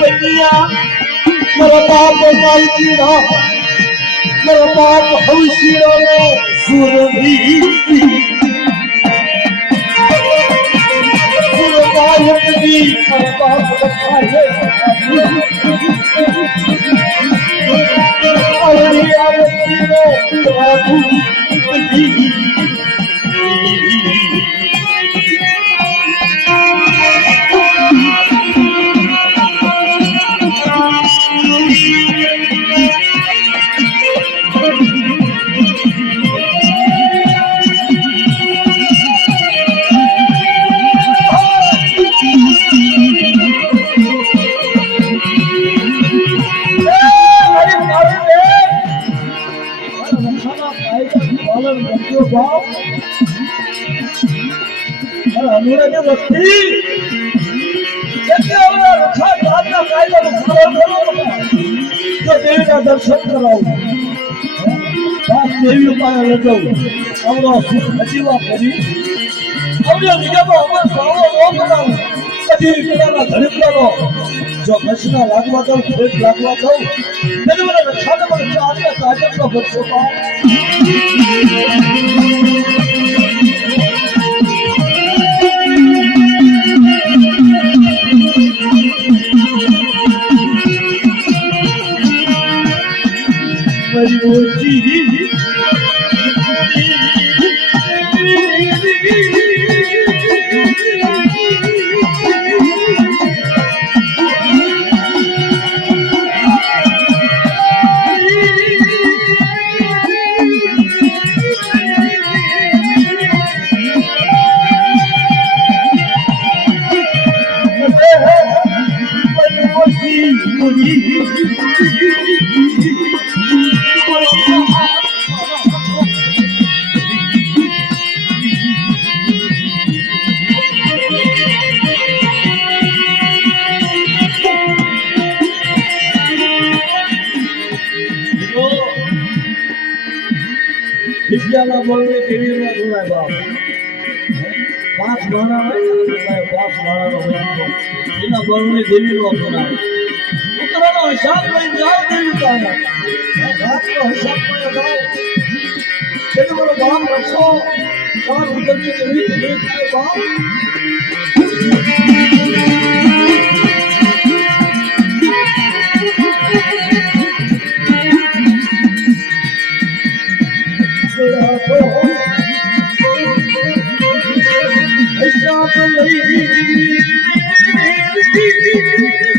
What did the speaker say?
बनिया मेरा बाप मालकीड़ा मेरा बाप हवशीड़ा नो सुरभी सुरगायक दी मेरा बाप रखाए अरे आरती नो राधू दी दर्शन कराओ देवी उपाय हजीवा करी जो घसना लागवा दो भेट लागवा दो तेरे वाला रक्षा ने मन चाह दिया ताजब का बच्चों का विद्याला बोलने देवी में जोड़ा बाप पांच माना नहीं मैं पांच माना नो बिना बोलने देवी में जोड़ा उतना ना हिसाब में जाओ देवी का ना रात को हिसाब में जाओ तेरे बोलो बाप रखो और उधर के देवी के बाप